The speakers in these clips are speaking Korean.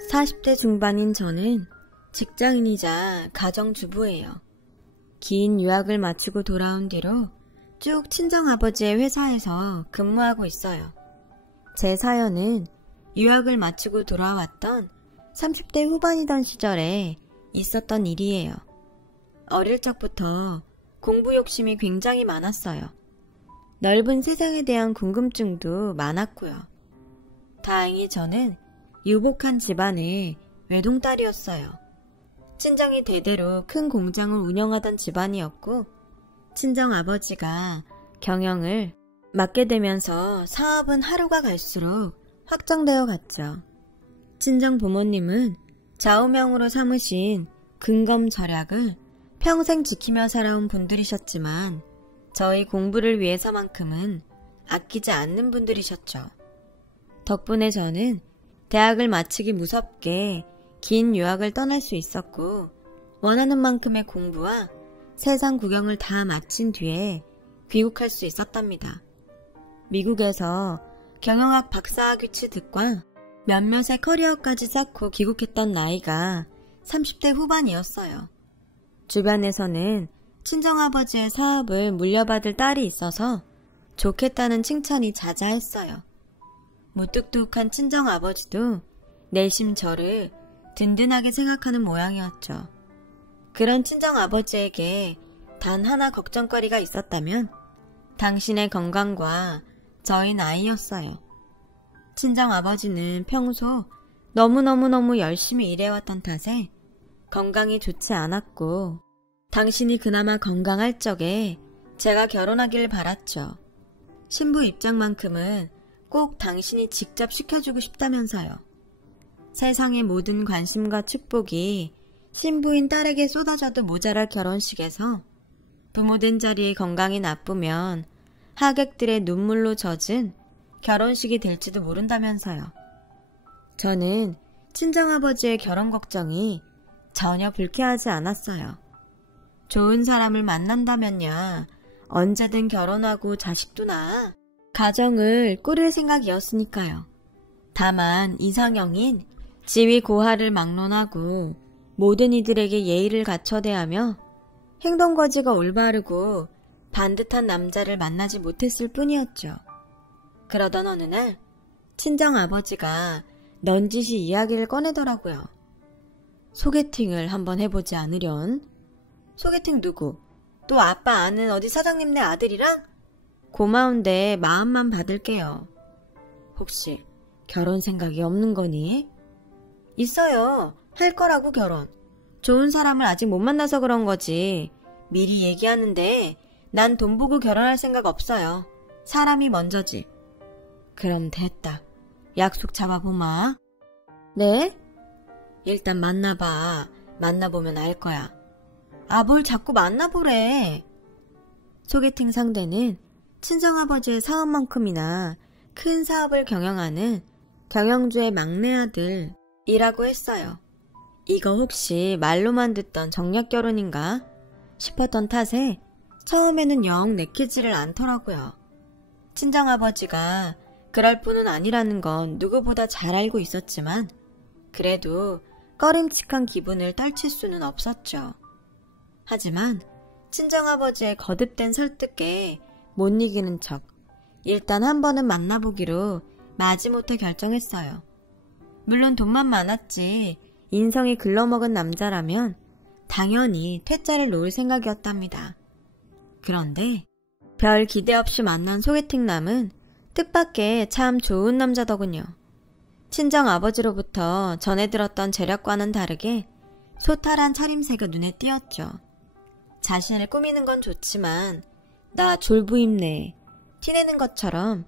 40대 중반인 저는 직장인이자 가정주부예요. 긴 유학을 마치고 돌아온 뒤로 쭉 친정아버지의 회사에서 근무하고 있어요. 제 사연은 유학을 마치고 돌아왔던 30대 후반이던 시절에 있었던 일이에요. 어릴 적부터 공부 욕심이 굉장히 많았어요. 넓은 세상에 대한 궁금증도 많았고요. 다행히 저는 유복한 집안의 외동딸이었어요. 친정이 대대로 큰 공장을 운영하던 집안이었고 친정아버지가 경영을 맡게 되면서 사업은 하루가 갈수록 확장되어 갔죠. 친정 부모님은 좌우명으로 삼으신 근검절약을 평생 지키며 살아온 분들이셨지만 저희 공부를 위해서만큼은 아끼지 않는 분들이셨죠. 덕분에 저는 대학을 마치기 무섭게 긴 유학을 떠날 수 있었고 원하는 만큼의 공부와 세상 구경을 다 마친 뒤에 귀국할 수 있었답니다. 미국에서 경영학 박사학위 취득과 몇몇의 커리어까지 쌓고 귀국했던 나이가 30대 후반이었어요. 주변에서는 친정아버지의 사업을 물려받을 딸이 있어서 좋겠다는 칭찬이 자자했어요. 무뚝뚝한 친정아버지도 내심 저를 든든하게 생각하는 모양이었죠. 그런 친정아버지에게 단 하나 걱정거리가 있었다면 당신의 건강과 저희 나이였어요. 친정아버지는 평소 너무너무 열심히 일해왔던 탓에 건강이 좋지 않았고 당신이 그나마 건강할 적에 제가 결혼하길 바랐죠. 신부 입장만큼은 꼭 당신이 직접 시켜주고 싶다면서요. 세상의 모든 관심과 축복이 신부인 딸에게 쏟아져도 모자랄 결혼식에서 부모된 자리의 건강이 나쁘면 하객들의 눈물로 젖은 결혼식이 될지도 모른다면서요. 저는 친정아버지의 결혼 걱정이 전혀 불쾌하지 않았어요. 좋은 사람을 만난다면야 언제든 결혼하고 자식도 낳아 가정을 꾸릴 생각이었으니까요. 다만 이상형인 지위 고하를 막론하고 모든 이들에게 예의를 갖춰 대하며 행동거지가 올바르고 반듯한 남자를 만나지 못했을 뿐이었죠. 그러던 어느 날 친정아버지가 넌지시 이야기를 꺼내더라고요. 소개팅을 한번 해보지 않으련? 소개팅 누구? 또 아빠 아는 어디 사장님네 아들이랑? 고마운데 마음만 받을게요. 혹시 결혼 생각이 없는 거니? 있어요. 할 거라고 결혼. 좋은 사람을 아직 못 만나서 그런 거지. 미리 얘기하는데 난 돈 보고 결혼할 생각 없어요. 사람이 먼저지. 그럼 됐다. 약속 잡아보마. 네? 일단 만나봐. 만나보면 알 거야. 아, 뭘 자꾸 만나보래. 소개팅 상대는 친정아버지의 사업만큼이나 큰 사업을 경영하는 경영주의 막내 아들이라고 했어요. 이거 혹시 말로만 듣던 정략결혼인가 싶었던 탓에 처음에는 영 내키지를 않더라고요. 친정아버지가 그럴 뿐은 아니라는 건 누구보다 잘 알고 있었지만 그래도 꺼림칙한 기분을 떨칠 수는 없었죠. 하지만 친정아버지의 거듭된 설득에 못 이기는 척 일단 한 번은 만나보기로 마지못해 결정했어요. 물론 돈만 많았지 인성이 글러먹은 남자라면 당연히 퇴짜를 놓을 생각이었답니다. 그런데 별 기대 없이 만난 소개팅남은 뜻밖의 참 좋은 남자더군요. 친정아버지로부터 전해 들었던 재력과는 다르게 소탈한 차림새가 눈에 띄었죠. 자신을 꾸미는 건 좋지만 나 졸부입네 티내는 것처럼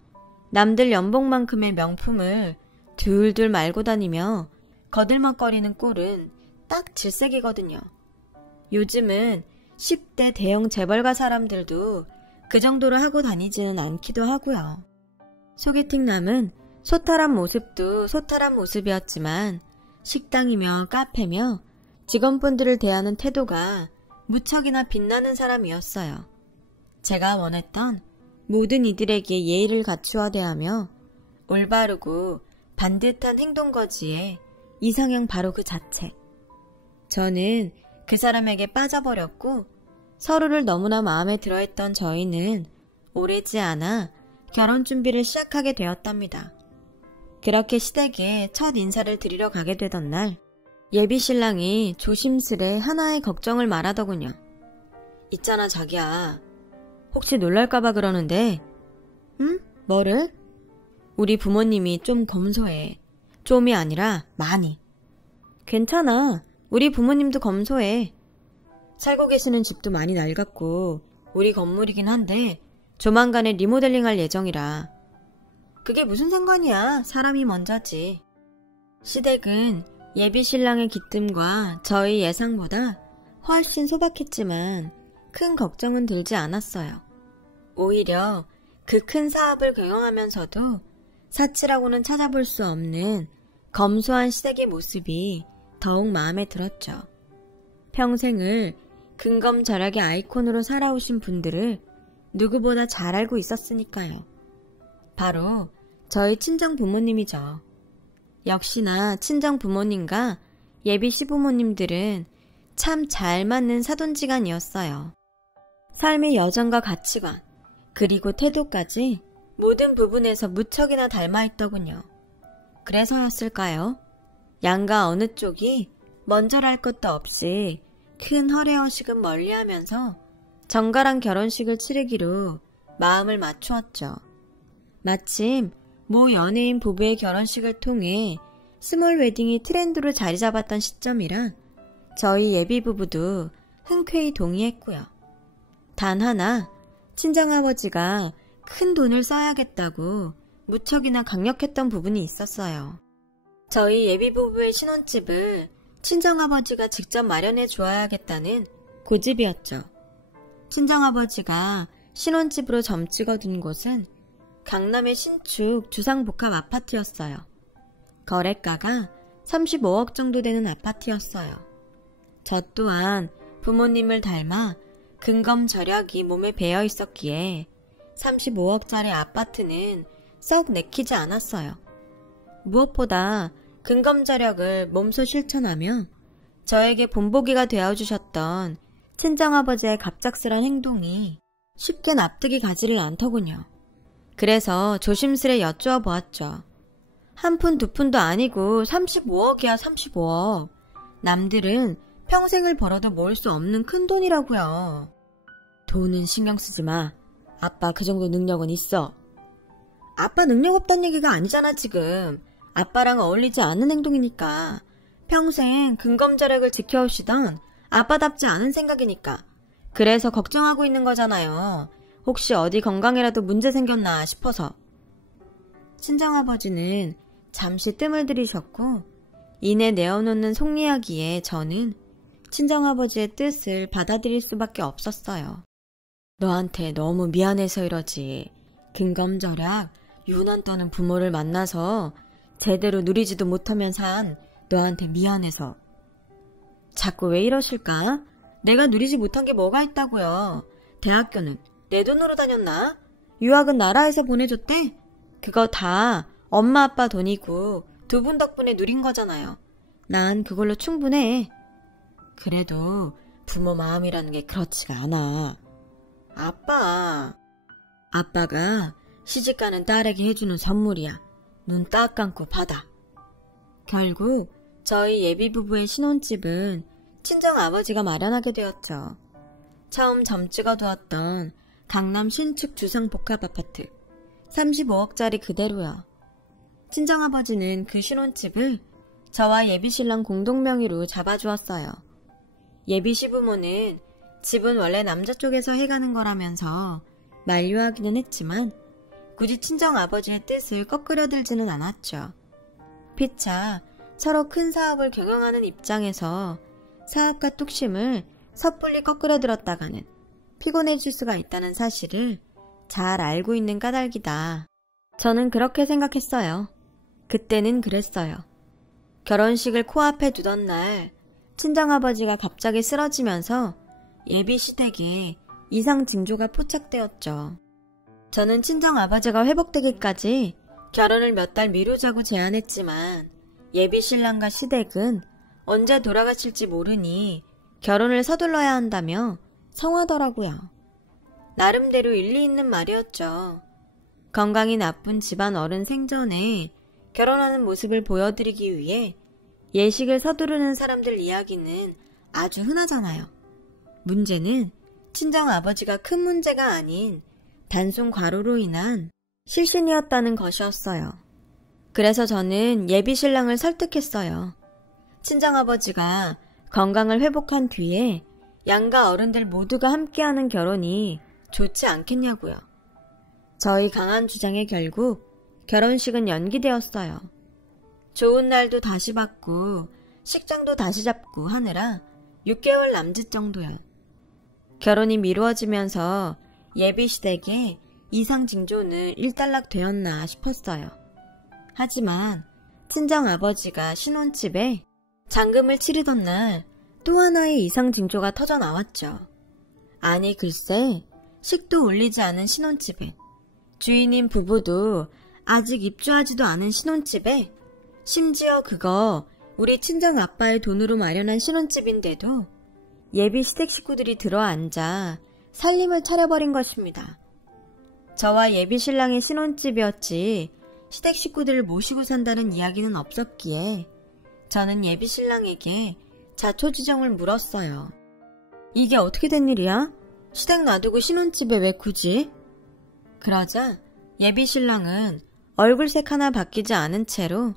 남들 연봉만큼의 명품을 둘둘 말고 다니며 거들먹거리는 꼴은 딱 질색이거든요. 요즘은 10대 대형 재벌가 사람들도 그 정도로 하고 다니지는 않기도 하고요. 소개팅남은 소탈한 모습도 소탈한 모습이었지만 식당이며 카페며 직원분들을 대하는 태도가 무척이나 빛나는 사람이었어요. 제가 원했던 모든 이들에게 예의를 갖추어 대하며 올바르고 반듯한 행동거지에 이상형 바로 그 자체. 저는 그 사람에게 빠져버렸고 서로를 너무나 마음에 들어했던 저희는 오래지 않아 결혼 준비를 시작하게 되었답니다. 그렇게 시댁에 첫 인사를 드리러 가게 되던 날 예비 신랑이 조심스레 하나의 걱정을 말하더군요. 있잖아 자기야. 혹시 놀랄까봐 그러는데 응? 뭐를? 우리 부모님이 좀 검소해. 좀이 아니라 많이. 괜찮아. 우리 부모님도 검소해. 살고 계시는 집도 많이 낡았고 우리 건물이긴 한데 조만간에 리모델링할 예정이라. 그게 무슨 상관이야. 사람이 먼저지. 시댁은 예비 신랑의 기쁨과 저희 예상보다 훨씬 소박했지만 큰 걱정은 들지 않았어요. 오히려 그 큰 사업을 경영하면서도 사치라고는 찾아볼 수 없는 검소한 시댁의 모습이 더욱 마음에 들었죠. 평생을 근검절약의 아이콘으로 살아오신 분들을 누구보다 잘 알고 있었으니까요. 바로 저희 친정 부모님이죠. 역시나 친정 부모님과 예비 시부모님들은 참 잘 맞는 사돈지간이었어요. 삶의 여정과 가치관, 그리고 태도까지 모든 부분에서 무척이나 닮아있더군요. 그래서였을까요? 양가 어느 쪽이 먼저랄 것도 없이 큰 허례허식은 멀리하면서 정갈한 결혼식을 치르기로 마음을 맞추었죠. 마침 모 연예인 부부의 결혼식을 통해 스몰 웨딩이 트렌드로 자리 잡았던 시점이라 저희 예비 부부도 흔쾌히 동의했고요. 단 하나 친정아버지가 큰 돈을 써야겠다고 무척이나 강력했던 부분이 있었어요. 저희 예비 부부의 신혼집을 친정아버지가 직접 마련해 주어야겠다는 고집이었죠. 친정아버지가 신혼집으로 점 찍어둔 곳은 강남의 신축 주상복합 아파트였어요. 거래가가 35억 정도 되는 아파트였어요. 저 또한 부모님을 닮아 근검절약이 몸에 배어 있었기에 35억짜리 아파트는 썩 내키지 않았어요. 무엇보다 근검절약을 몸소 실천하며 저에게 본보기가 되어주셨던 친정아버지의 갑작스런 행동이 쉽게 납득이 가지를 않더군요. 그래서 조심스레 여쭈어 보았죠. 한 푼 두 푼도 아니고 35억이야 35억. 남들은 평생을 벌어도 모을 수 없는 큰 돈이라고요. 돈은 신경 쓰지 마. 아빠 그 정도 능력은 있어. 아빠 능력 없단 얘기가 아니잖아 지금. 아빠랑 어울리지 않는 행동이니까. 평생 근검절약을 지켜오시던 아빠답지 않은 생각이니까. 그래서 걱정하고 있는 거잖아요. 혹시 어디 건강에라도 문제 생겼나 싶어서. 친정아버지는 잠시 뜸을 들이셨고 이내 내어놓는 속이야기에 저는 친정아버지의 뜻을 받아들일 수밖에 없었어요. 너한테 너무 미안해서 이러지. 근검절약 유난 떠는 부모를 만나서 제대로 누리지도 못하면 산 너한테 미안해서. 자꾸 왜 이러실까? 내가 누리지 못한 게 뭐가 있다고요. 대학교는 내 돈으로 다녔나? 유학은 나라에서 보내줬대? 그거 다 엄마 아빠 돈이고 두 분 덕분에 누린 거잖아요. 난 그걸로 충분해. 그래도 부모 마음이라는 게 그렇지가 않아. 아빠가 시집가는 딸에게 해주는 선물이야. 눈 딱 감고 받아. 결국 저희 예비부부의 신혼집은 친정아버지가 마련하게 되었죠. 처음 점 찍어두었던 강남 신축 주상복합아파트 35억짜리 그대로요. 친정아버지는 그 신혼집을 저와 예비신랑 공동명의로 잡아주었어요. 예비시부모는 집은 원래 남자 쪽에서 해가는 거라면서 만류하기는 했지만 굳이 친정아버지의 뜻을 거꾸려들지는 않았죠. 피차 서로 큰 사업을 경영하는 입장에서 사업과 뚝심을 섣불리 거꾸려들었다가는 피곤해질 수가 있다는 사실을 잘 알고 있는 까닭이다. 저는 그렇게 생각했어요. 그때는 그랬어요. 결혼식을 코앞에 두던 날 친정아버지가 갑자기 쓰러지면서 예비시댁에 이상 징조가 포착되었죠. 저는 친정아버지가 회복되기까지 결혼을 몇 달 미루자고 제안했지만 예비 신랑과 시댁은 언제 돌아가실지 모르니 결혼을 서둘러야 한다며 성하더라고요. 나름대로 일리 있는 말이었죠. 건강이 나쁜 집안 어른 생전에 결혼하는 모습을 보여드리기 위해 예식을 서두르는 사람들 이야기는 아주 흔하잖아요. 문제는 친정아버지가 큰 문제가 아닌 단순 과로로 인한 실신이었다는 것이었어요. 그래서 저는 예비 신랑을 설득했어요. 친정아버지가 건강을 회복한 뒤에 양가 어른들 모두가 함께하는 결혼이 좋지 않겠냐고요. 저희 강한 주장에 결국 결혼식은 연기되었어요. 좋은 날도 다시 받고 식장도 다시 잡고 하느라 6개월 남짓 정도요. 결혼이 미루어지면서 예비 시댁에 이상 징조는 일단락 되었나 싶었어요. 하지만 친정아버지가 신혼집에 잔금을 치르던 날 또 하나의 이상 징조가 터져 나왔죠. 아니 글쎄 식도 올리지 않은 신혼집에 주인인 부부도 아직 입주하지도 않은 신혼집에 심지어 그거 우리 친정아빠의 돈으로 마련한 신혼집인데도 예비 시댁 식구들이 들어앉아 살림을 차려버린 것입니다. 저와 예비 신랑의 신혼집이었지 시댁 식구들을 모시고 산다는 이야기는 없었기에 저는 예비 신랑에게 자초지종을 물었어요. 이게 어떻게 된 일이야? 시댁 놔두고 신혼집에 왜 굳이? 그러자 예비 신랑은 얼굴색 하나 바뀌지 않은 채로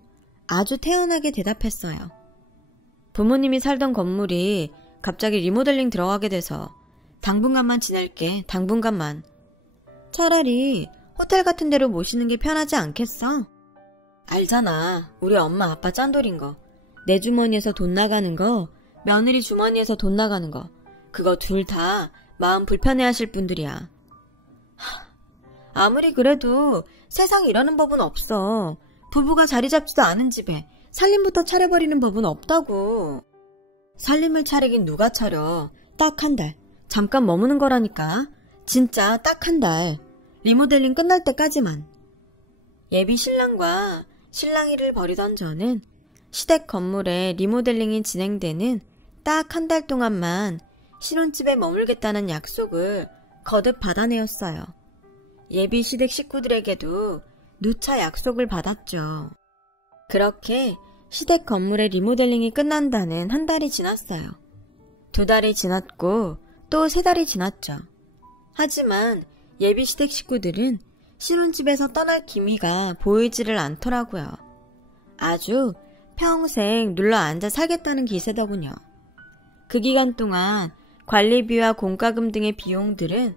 아주 태연하게 대답했어요. 부모님이 살던 건물이 갑자기 리모델링 들어가게 돼서 당분간만 지낼게, 당분간만. 차라리 호텔 같은 데로 모시는 게 편하지 않겠어? 알잖아, 우리 엄마 아빠 짠돌인 거. 내 주머니에서 돈 나가는 거, 며느리 주머니에서 돈 나가는 거. 그거 둘 다 마음 불편해하실 분들이야. 아무리 그래도 세상 이러는 법은 없어. 부부가 자리 잡지도 않은 집에 살림부터 차려버리는 법은 없다고. 살림을 차리긴 누가 차려. 딱 한 달. 잠깐 머무는 거라니까. 진짜 딱 한 달. 리모델링 끝날 때까지만. 예비 신랑과 신랑이를 벌이던 저는 시댁 건물에 리모델링이 진행되는 딱 한 달 동안만 신혼집에 머물겠다는 약속을 거듭 받아내었어요. 예비 시댁 식구들에게도 누차 약속을 받았죠. 그렇게 시댁 건물의 리모델링이 끝난다는 한 달이 지났어요. 2달이 지났고 또 3달이 지났죠. 하지만 예비 시댁 식구들은 신혼집에서 떠날 기미가 보이지를 않더라고요. 아주 평생 눌러앉아 살겠다는 기세더군요. 그 기간 동안 관리비와 공과금 등의 비용들은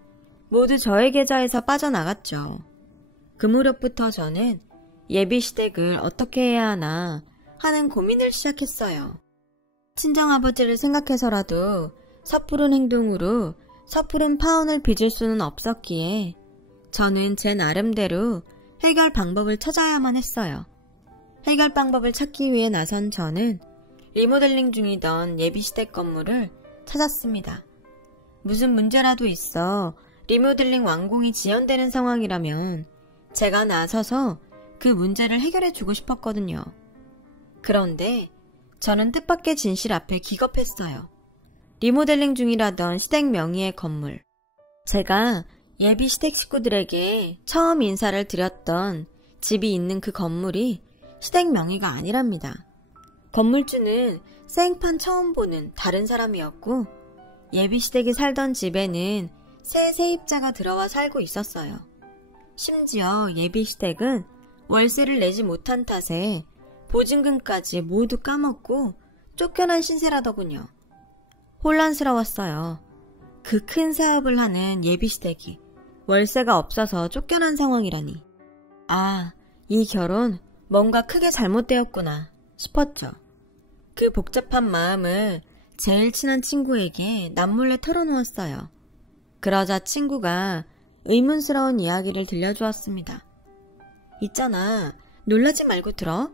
모두 저의 계좌에서 빠져나갔죠. 그 무렵부터 저는 예비 시댁을 어떻게 해야 하나 하는 고민을 시작했어요. 친정아버지를 생각해서라도 섣부른 행동으로 섣부른 파혼을 빚을 수는 없었기에 저는 제 나름대로 해결 방법을 찾아야만 했어요. 해결 방법을 찾기 위해 나선 저는 리모델링 중이던 예비시댁 건물을 찾았습니다. 무슨 문제라도 있어 리모델링 완공이 지연되는 상황이라면 제가 나서서 그 문제를 해결해주고 싶었거든요. 그런데 저는 뜻밖의 진실 앞에 기겁했어요. 리모델링 중이라던 시댁 명의의 건물. 제가 예비 시댁 식구들에게 처음 인사를 드렸던 집이 있는 그 건물이 시댁 명의가 아니랍니다. 건물주는 생판 처음 보는 다른 사람이었고 예비 시댁이 살던 집에는 새 세입자가 들어와 살고 있었어요. 심지어 예비 시댁은 월세를 내지 못한 탓에 보증금까지 모두 까먹고 쫓겨난 신세라더군요. 혼란스러웠어요. 그 큰 사업을 하는 예비 시댁이 월세가 없어서 쫓겨난 상황이라니. 아, 이 결혼 뭔가 크게 잘못되었구나 싶었죠. 그 복잡한 마음을 제일 친한 친구에게 남몰래 털어놓았어요. 그러자 친구가 의문스러운 이야기를 들려주었습니다. 있잖아, 놀라지 말고 들어.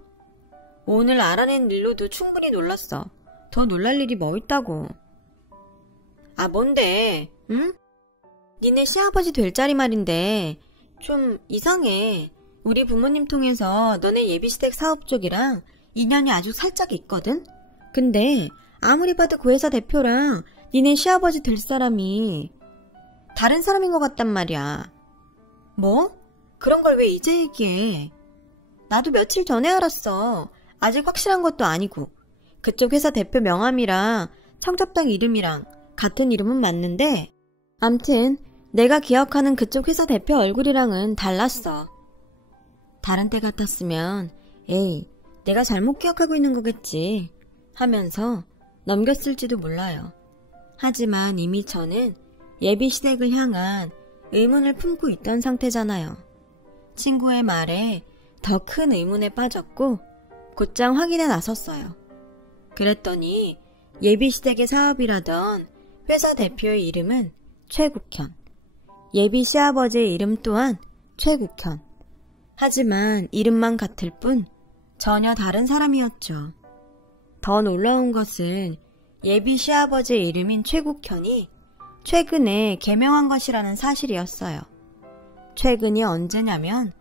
오늘 알아낸 일로도 충분히 놀랐어. 더 놀랄 일이 뭐 있다고. 아, 뭔데? 응? 니네 시아버지 될 자리 말인데 좀 이상해. 우리 부모님 통해서 너네 예비시댁 사업 쪽이랑 인연이 아주 살짝 있거든? 근데 아무리 봐도 그 회사 대표랑 니네 시아버지 될 사람이 다른 사람인 것 같단 말이야. 뭐? 그런 걸 왜 이제 얘기해? 나도 며칠 전에 알았어. 아직 확실한 것도 아니고. 그쪽 회사 대표 명함이랑 청첩장 이름이랑 같은 이름은 맞는데 암튼 내가 기억하는 그쪽 회사 대표 얼굴이랑은 달랐어. 다른 때 같았으면 에이, 내가 잘못 기억하고 있는 거겠지 하면서 넘겼을지도 몰라요. 하지만 이미 저는 예비 시댁을 향한 의문을 품고 있던 상태잖아요. 친구의 말에 더 큰 의문에 빠졌고 곧장 확인에 나섰어요. 그랬더니 예비 시댁의 사업이라던 회사 대표의 이름은 최국현, 예비 시아버지의 이름 또한 최국현. 하지만 이름만 같을 뿐 전혀 다른 사람이었죠. 더 놀라운 것은 예비 시아버지의 이름인 최국현이 최근에 개명한 것이라는 사실이었어요. 최근이 언제냐면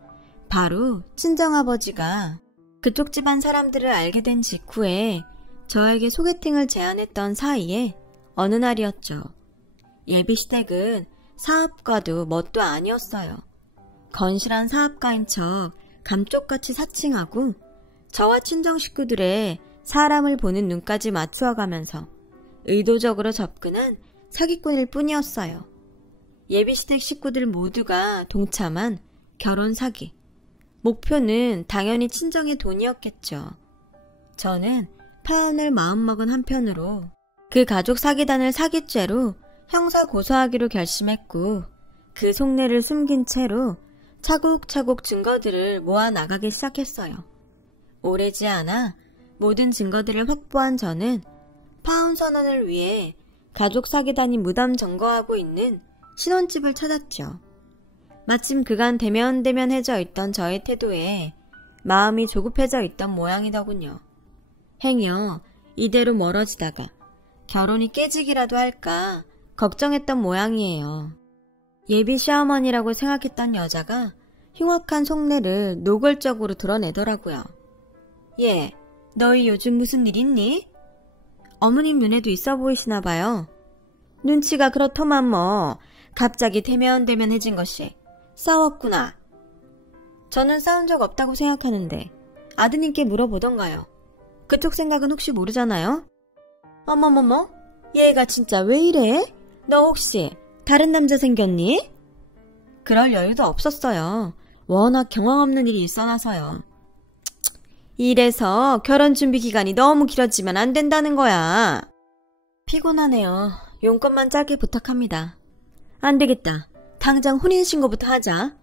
바로 친정아버지가 그쪽 집안 사람들을 알게 된 직후에 저에게 소개팅을 제안했던 사이에 어느 날이었죠. 예비시댁은 사업가도 뭣도 아니었어요. 건실한 사업가인 척 감쪽같이 사칭하고 저와 친정 식구들의 사람을 보는 눈까지 맞추어가면서 의도적으로 접근한 사기꾼일 뿐이었어요. 예비시댁 식구들 모두가 동참한 결혼 사기. 목표는 당연히 친정의 돈이었겠죠. 저는 파혼을 마음먹은 한편으로 그 가족 사기단을 사기죄로 형사 고소하기로 결심했고 그 속내를 숨긴 채로 차곡차곡 증거들을 모아 나가기 시작했어요. 오래지 않아 모든 증거들을 확보한 저는 파혼 선언을 위해 가족 사기단이 무담 점거하고 있는 신혼집을 찾았죠. 마침 그간 대면대면해져 있던 저의 태도에 마음이 조급해져 있던 모양이더군요. 행여 이대로 멀어지다가 결혼이 깨지기라도 할까 걱정했던 모양이에요. 예비 시어머니라고 생각했던 여자가 흉악한 속내를 노골적으로 드러내더라고요. 예, 너희 요즘 무슨 일 있니? 어머님 눈에도 있어 보이시나 봐요. 눈치가 그렇더만 뭐 갑자기 대면대면해진 것이 싸웠구나. 저는 싸운 적 없다고 생각하는데 아드님께 물어보던가요. 그쪽 생각은 혹시 모르잖아요? 어머머머, 얘가 진짜 왜 이래? 너 혹시 다른 남자 생겼니? 그럴 여유도 없었어요. 워낙 경황 없는 일이 있어나서요. 이래서 결혼 준비 기간이 너무 길어지면 안 된다는 거야. 피곤하네요. 용건만 짧게 부탁합니다. 안 되겠다. 당장 혼인신고부터 하자.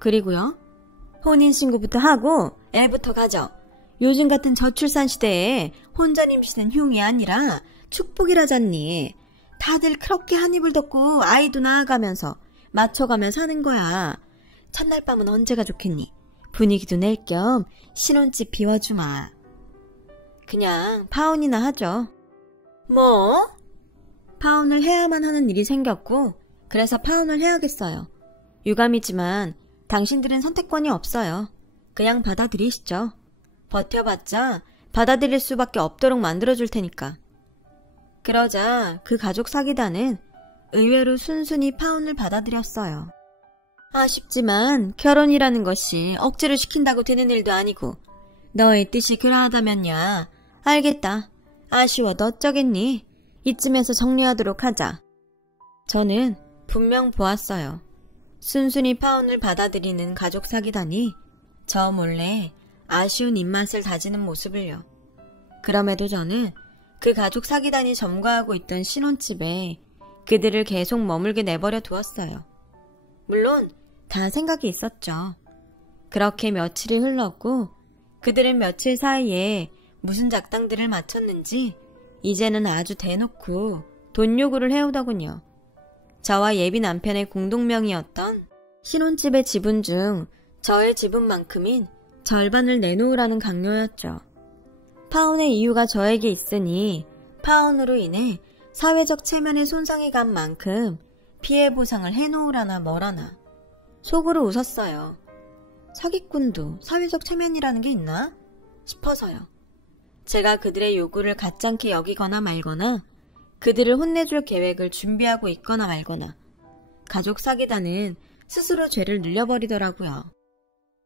그리고요? 혼인신고부터 하고 애부터 가져. 요즘 같은 저출산 시대에 혼자 임신은 흉이 아니라 축복이라잖니. 다들 그렇게 한 입을 덮고 아이도 낳아가면서 맞춰가며 사는 거야. 첫날 밤은 언제가 좋겠니? 분위기도 낼 겸 신혼집 비워주마. 그냥 파혼이나 하죠. 뭐? 파혼을 해야만 하는 일이 생겼고 그래서 파혼을 해야겠어요. 유감이지만 당신들은 선택권이 없어요. 그냥 받아들이시죠. 버텨봤자 받아들일 수밖에 없도록 만들어줄 테니까. 그러자 그 가족 사기단은 의외로 순순히 파혼을 받아들였어요. 아쉽지만 결혼이라는 것이 억지로 시킨다고 되는 일도 아니고 너의 뜻이 그러하다면야. 알겠다. 아쉬워도 어쩌겠니? 이쯤에서 정리하도록 하자. 저는 분명 보았어요. 순순히 파혼을 받아들이는 가족 사기단이 저 몰래 아쉬운 입맛을 다지는 모습을요. 그럼에도 저는 그 가족 사기단이 점거하고 있던 신혼집에 그들을 계속 머물게 내버려 두었어요. 물론 다 생각이 있었죠. 그렇게 며칠이 흘렀고 그들은 며칠 사이에 무슨 작당들을 마쳤는지 이제는 아주 대놓고 돈 요구를 해오더군요. 저와 예비 남편의 공동명의였던 신혼집의 지분 중 저의 지분만큼인 절반을 내놓으라는 강요였죠. 파혼의 이유가 저에게 있으니 파혼으로 인해 사회적 체면에 손상이 간 만큼 피해 보상을 해놓으라나 뭐라나. 속으로 웃었어요. 사기꾼도 사회적 체면이라는 게 있나? 싶어서요. 제가 그들의 요구를 가짜게 여기거나 말거나 그들을 혼내줄 계획을 준비하고 있거나 말거나 가족 사기단은 스스로 죄를 늘려버리더라고요.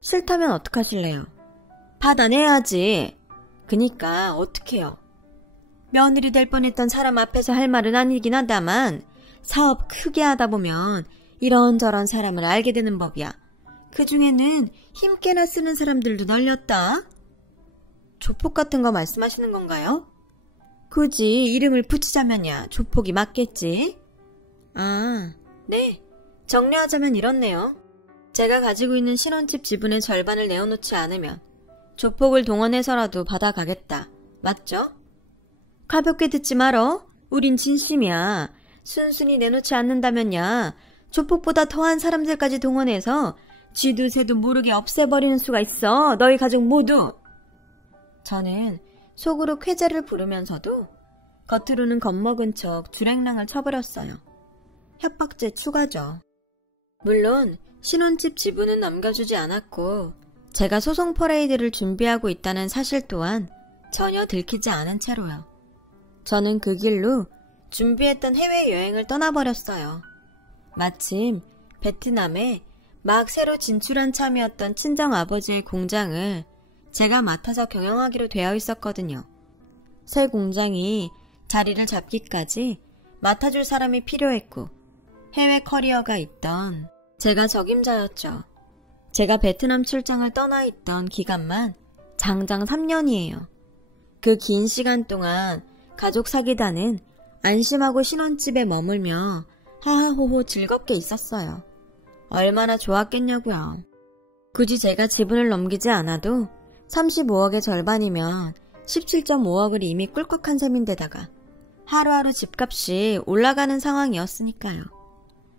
싫다면 어떡하실래요? 받아내야지. 그니까 어떡해요. 며느리 될 뻔했던 사람 앞에서 할 말은 아니긴 하다만 사업 크게 하다 보면 이런저런 사람을 알게 되는 법이야. 그중에는 힘께나 쓰는 사람들도 널렸다. 조폭 같은 거 말씀하시는 건가요? 굳이 이름을 붙이자면야 조폭이 맞겠지. 아, 네. 정리하자면 이렇네요. 제가 가지고 있는 신혼집 지분의 절반을 내어놓지 않으면 조폭을 동원해서라도 받아가겠다. 맞죠? 가볍게 듣지 말어. 우린 진심이야. 순순히 내놓지 않는다면야 조폭보다 더한 사람들까지 동원해서 쥐도 새도 모르게 없애버리는 수가 있어. 너희 가족 모두. 저는 속으로 쾌재를 부르면서도 겉으로는 겁먹은 척 주랭랑을 쳐버렸어요. 협박죄 추가죠. 물론 신혼집 지분은 넘겨주지 않았고 제가 소송 퍼레이드를 준비하고 있다는 사실 또한 전혀 들키지 않은 채로요. 저는 그 길로 준비했던 해외여행을 떠나버렸어요. 마침 베트남에 막 새로 진출한 참이었던 친정아버지의 공장을 제가 맡아서 경영하기로 되어 있었거든요. 새 공장이 자리를 잡기까지 맡아줄 사람이 필요했고 해외 커리어가 있던 제가 적임자였죠. 제가 베트남 출장을 떠나 있던 기간만 장장 3년이에요. 그 긴 시간 동안 가족 사기단은 안심하고 신혼집에 머물며 하하호호 즐겁게 있었어요. 얼마나 좋았겠냐고요. 굳이 제가 지분을 넘기지 않아도 35억의 절반이면 17.5억을 이미 꿀꺽한 셈인데다가 하루하루 집값이 올라가는 상황이었으니까요.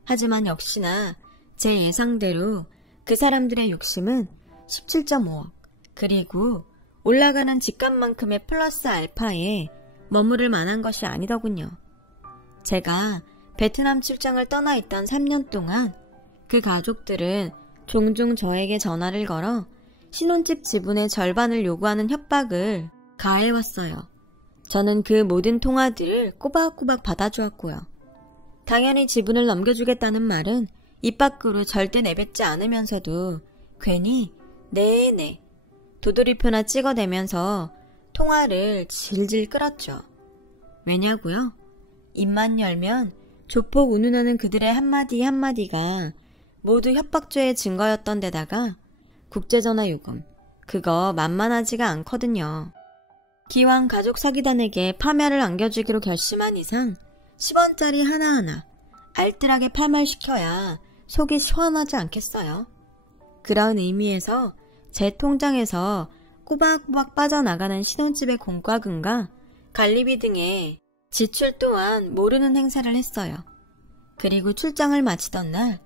하지만 역시나 제 예상대로 그 사람들의 욕심은 17.5억 그리고 올라가는 집값만큼의 플러스 알파에 머무를 만한 것이 아니더군요. 제가 베트남 출장을 떠나 있던 3년 동안 그 가족들은 종종 저에게 전화를 걸어 신혼집 지분의 절반을 요구하는 협박을 가해왔어요. 저는 그 모든 통화들을 꼬박꼬박 받아주었고요. 당연히 지분을 넘겨주겠다는 말은 입 밖으로 절대 내뱉지 않으면서도 괜히 네네 도돌이표나 찍어대면서 통화를 질질 끌었죠. 왜냐고요? 입만 열면 조폭 운운하는 그들의 한마디 한마디가 모두 협박죄의 증거였던 데다가 국제전화 요금, 그거 만만하지가 않거든요. 기왕 가족 사기단에게 파멸을 안겨주기로 결심한 이상 10원짜리 하나하나 알뜰하게 파멸시켜야 속이 시원하지 않겠어요? 그런 의미에서 제 통장에서 꼬박꼬박 빠져나가는 신혼집의 공과금과 관리비 등의 지출 또한 모르는 행사를 했어요. 그리고 출장을 마치던 날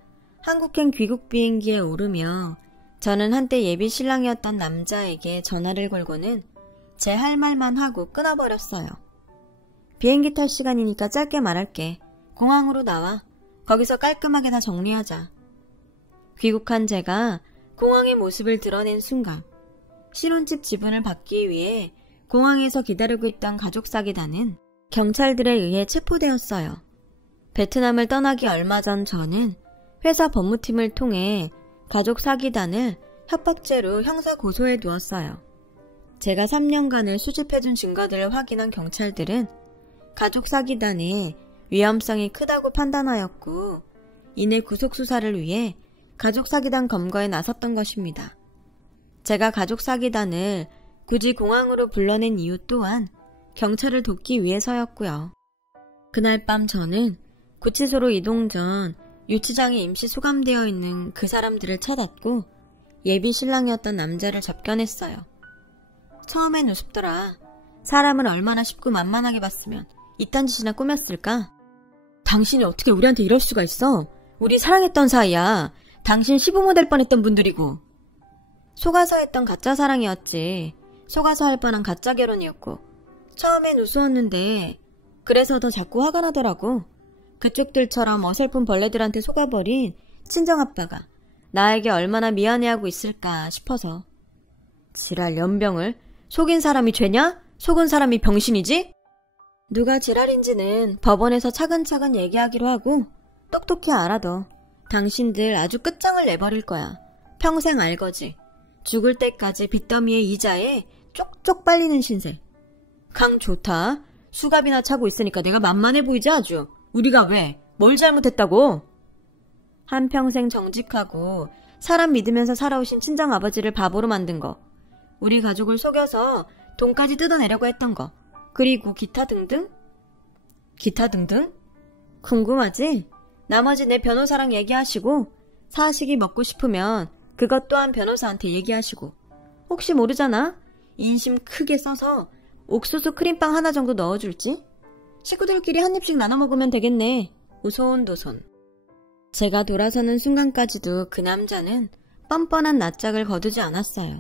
한국행 귀국 비행기에 오르며 저는 한때 예비 신랑이었던 남자에게 전화를 걸고는 제 할 말만 하고 끊어버렸어요. 비행기 탈 시간이니까 짧게 말할게. 공항으로 나와. 거기서 깔끔하게 다 정리하자. 귀국한 제가 공항의 모습을 드러낸 순간 신혼집 지분을 받기 위해 공항에서 기다리고 있던 가족 사기단은 경찰들에 의해 체포되었어요. 베트남을 떠나기 얼마 전 저는 회사 법무팀을 통해 가족 사기단을 협박죄로 형사 고소해 두었어요. 제가 3년간을 수집해둔 증거들을 확인한 경찰들은 가족 사기단의 위험성이 크다고 판단하였고 이내 구속수사를 위해 가족 사기단 검거에 나섰던 것입니다. 제가 가족 사기단을 굳이 공항으로 불러낸 이유 또한 경찰을 돕기 위해서였고요. 그날 밤 저는 구치소로 이동 전 유치장에 임시 수감되어 있는 그 사람들을 찾았고 예비 신랑이었던 남자를 접견했어요. 처음엔 우습더라. 사람을 얼마나 쉽고 만만하게 봤으면 이딴 짓이나 꾸몄을까? 당신이 어떻게 우리한테 이럴 수가 있어? 우리 사랑했던 사이야. 당신 시부모 될 뻔했던 분들이고. 속아서 했던 가짜 사랑이었지. 속아서 할 뻔한 가짜 결혼이었고. 처음엔 우스웠는데 그래서 더 자꾸 화가 나더라고. 그쪽들처럼 어설픈 벌레들한테 속아버린 친정아빠가 나에게 얼마나 미안해하고 있을까 싶어서. 지랄 연병을 속인 사람이 죄냐? 속은 사람이 병신이지? 누가 지랄인지는 법원에서 차근차근 얘기하기로 하고 똑똑히 알아둬. 당신들 아주 끝장을 내버릴 거야. 평생 알거지. 죽을 때까지 빚더미의 이자에 쪽쪽 빨리는 신세. 강 좋다. 수갑이나 차고 있으니까 내가 만만해 보이지 아주. 우리가 왜? 뭘 잘못했다고? 한평생 정직하고 사람 믿으면서 살아오신 친정아버지를 바보로 만든 거. 우리 가족을 속여서 돈까지 뜯어내려고 했던 거. 그리고 기타 등등? 기타 등등? 궁금하지? 나머지 내 변호사랑 얘기하시고 사식이 먹고 싶으면 그것 또한 변호사한테 얘기하시고 혹시 모르잖아? 인심 크게 써서 옥수수 크림빵 하나 정도 넣어줄지? 식구들끼리 한 입씩 나눠 먹으면 되겠네. 우손도손. 제가 돌아서는 순간까지도 그 남자는 뻔뻔한 낯짝을 거두지 않았어요.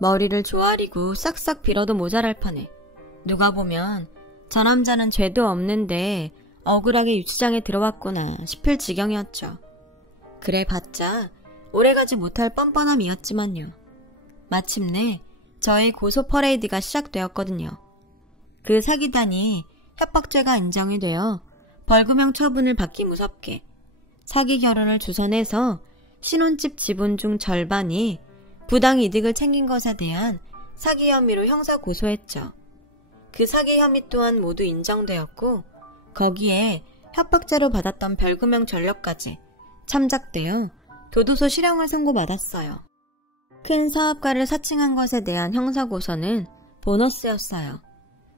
머리를 조아리고 싹싹 빌어도 모자랄 판에 누가 보면 저 남자는 죄도 없는데 억울하게 유치장에 들어왔구나 싶을 지경이었죠. 그래봤자 오래가지 못할 뻔뻔함이었지만요. 마침내 저의 고소 퍼레이드가 시작되었거든요. 그 사기단이 협박죄가 인정이 되어 벌금형 처분을 받기 무섭게 사기 결혼을 주선해서 신혼집 지분 중 절반이 부당 이득을 챙긴 것에 대한 사기 혐의로 형사 고소했죠. 그 사기 혐의 또한 모두 인정되었고 거기에 협박죄로 받았던 벌금형 전력까지 참작되어 교도소 실형을 선고받았어요. 큰 사업가를 사칭한 것에 대한 형사고소는 보너스였어요.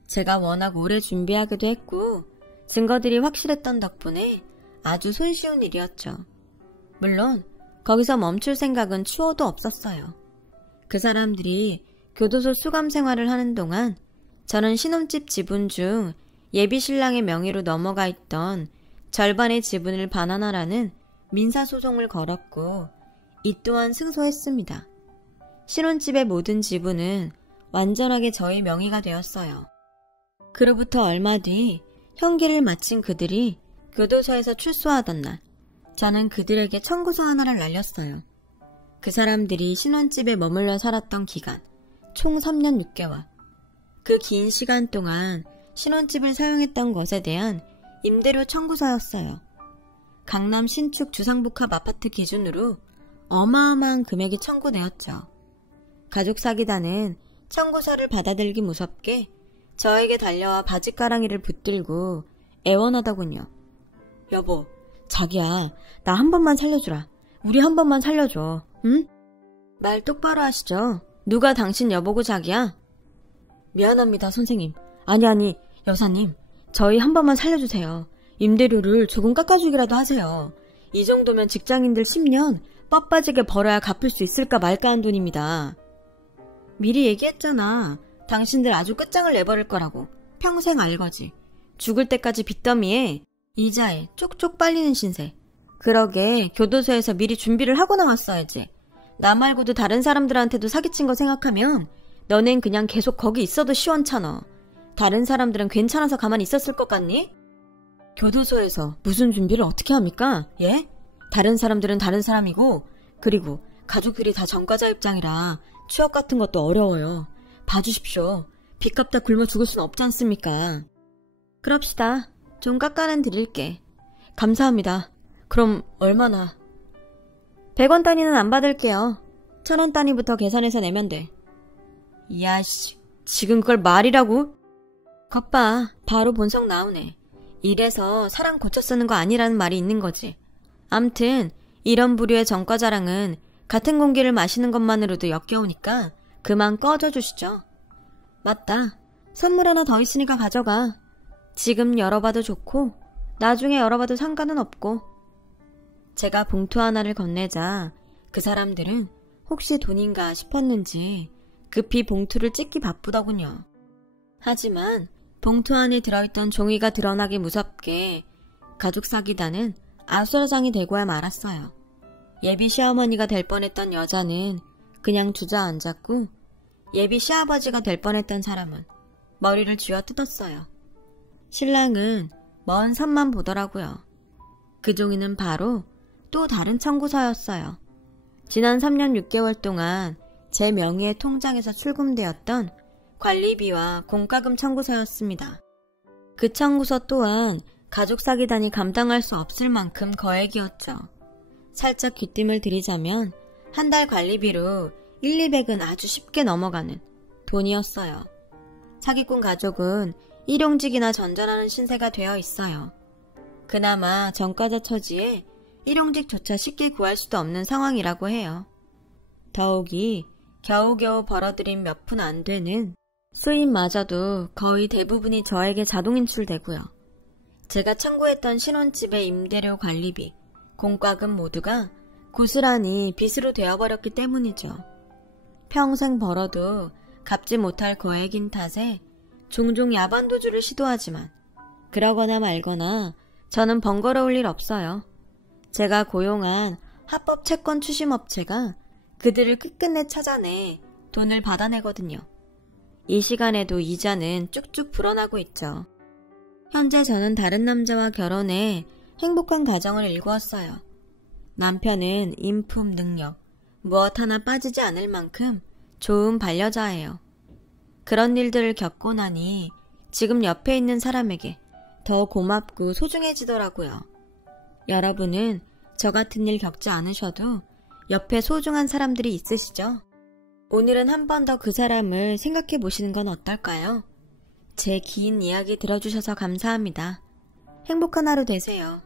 제가 워낙 오래 준비하기도 했고 증거들이 확실했던 덕분에 아주 손쉬운 일이었죠. 물론 거기서 멈출 생각은 추호도 없었어요. 그 사람들이 교도소 수감 생활을 하는 동안 저는 신혼집 지분 중 예비 신랑의 명의로 넘어가 있던 절반의 지분을 반환하라는 민사소송을 걸었고 이 또한 승소했습니다. 신혼집의 모든 지분은 완전하게 저의 명의가 되었어요. 그로부터 얼마 뒤 형기를 마친 그들이 교도소에서 출소하던 날 저는 그들에게 청구서 하나를 날렸어요. 그 사람들이 신혼집에 머물러 살았던 기간 총 3년 6개월. 그 긴 시간 동안 신혼집을 사용했던 것에 대한 임대료 청구서였어요. 강남 신축 주상복합 아파트 기준으로 어마어마한 금액이 청구되었죠. 가족 사기단은 청구서를 받아들기 무섭게 저에게 달려와 바짓가랑이를 붙들고 애원하더군요. 여보, 자기야, 나 한 번만 살려주라. 우리 한 번만 살려줘. 응? 말 똑바로 하시죠. 누가 당신 여보고 자기야? 미안합니다, 선생님. 아니, 여사님. 저희 한 번만 살려주세요. 임대료를 조금 깎아주기라도 하세요. 이 정도면 직장인들 10년 뻣빠지게 벌어야 갚을 수 있을까 말까 한 돈입니다. 미리 얘기했잖아. 당신들 아주 끝장을 내버릴 거라고. 평생 알거지. 죽을 때까지 빚더미에 이자에 쪽쪽 빨리는 신세. 그러게 교도소에서 미리 준비를 하고 나왔어야지. 나 말고도 다른 사람들한테도 사기친 거 생각하면 너넨 그냥 계속 거기 있어도 시원찮아. 다른 사람들은 괜찮아서 가만히 있었을 것 같니? 교도소에서 무슨 준비를 어떻게 합니까? 예? 다른 사람들은 다른 사람이고 그리고 가족들이 다 전과자 입장이라 취업 같은 것도 어려워요. 봐주십시오. 빚 갚다 굶어 죽을 순 없지 않습니까? 그럽시다. 좀 깎아는 드릴게. 감사합니다. 그럼 얼마나? 100원 단위는 안 받을게요. 1000원 단위부터 계산해서 내면 돼. 야씨, 지금 그걸 말이라고? 겉봐, 바로 본성 나오네. 이래서 사람 고쳐 쓰는 거 아니라는 말이 있는 거지. 암튼 이런 부류의 전과자랑은 같은 공기를 마시는 것만으로도 역겨우니까 그만 꺼져주시죠. 맞다. 선물 하나 더 있으니까 가져가. 지금 열어봐도 좋고 나중에 열어봐도 상관은 없고. 제가 봉투 하나를 건네자 그 사람들은 혹시 돈인가 싶었는지 급히 봉투를 찢기 바쁘더군요. 하지만 봉투 안에 들어있던 종이가 드러나기 무섭게 가족 사기단은 아수라장이 되고야 말았어요. 예비 시어머니가 될 뻔했던 여자는 그냥 주저앉았고 예비 시아버지가 될 뻔했던 사람은 머리를 쥐어뜯었어요. 신랑은 먼 산만 보더라고요. 그 종이는 바로 또 다른 청구서였어요. 지난 3년 6개월 동안 제 명의의 통장에서 출금되었던 관리비와 공과금 청구서였습니다. 그 청구서 또한 가족 사기단이 감당할 수 없을 만큼 거액이었죠. 살짝 귀띔을 드리자면 한 달 관리비로 1,200은 아주 쉽게 넘어가는 돈이었어요. 사기꾼 가족은 일용직이나 전전하는 신세가 되어 있어요. 그나마 전과자 처지에 일용직조차 쉽게 구할 수도 없는 상황이라고 해요. 더욱이 겨우겨우 벌어들인 몇 푼 안 되는 수입마저도 거의 대부분이 저에게 자동 인출되고요. 제가 청구했던 신혼집의 임대료 관리비, 공과금 모두가 고스란히 빚으로 되어버렸기 때문이죠. 평생 벌어도 갚지 못할 거액인 탓에 종종 야반도주를 시도하지만 그러거나 말거나 저는 번거로울 일 없어요. 제가 고용한 합법 채권 추심업체가 그들을 끝끝내 찾아내 돈을 받아내거든요. 이 시간에도 이자는 쭉쭉 불어나고 있죠. 현재 저는 다른 남자와 결혼해 행복한 가정을 일구었어요. 남편은 인품, 능력, 무엇 하나 빠지지 않을 만큼 좋은 반려자예요. 그런 일들을 겪고 나니 지금 옆에 있는 사람에게 더 고맙고 소중해지더라고요. 여러분은 저 같은 일 겪지 않으셔도 옆에 소중한 사람들이 있으시죠? 오늘은 한 번 더 그 사람을 생각해 보시는 건 어떨까요? 제 긴 이야기 들어주셔서 감사합니다. 행복한 하루 되세요.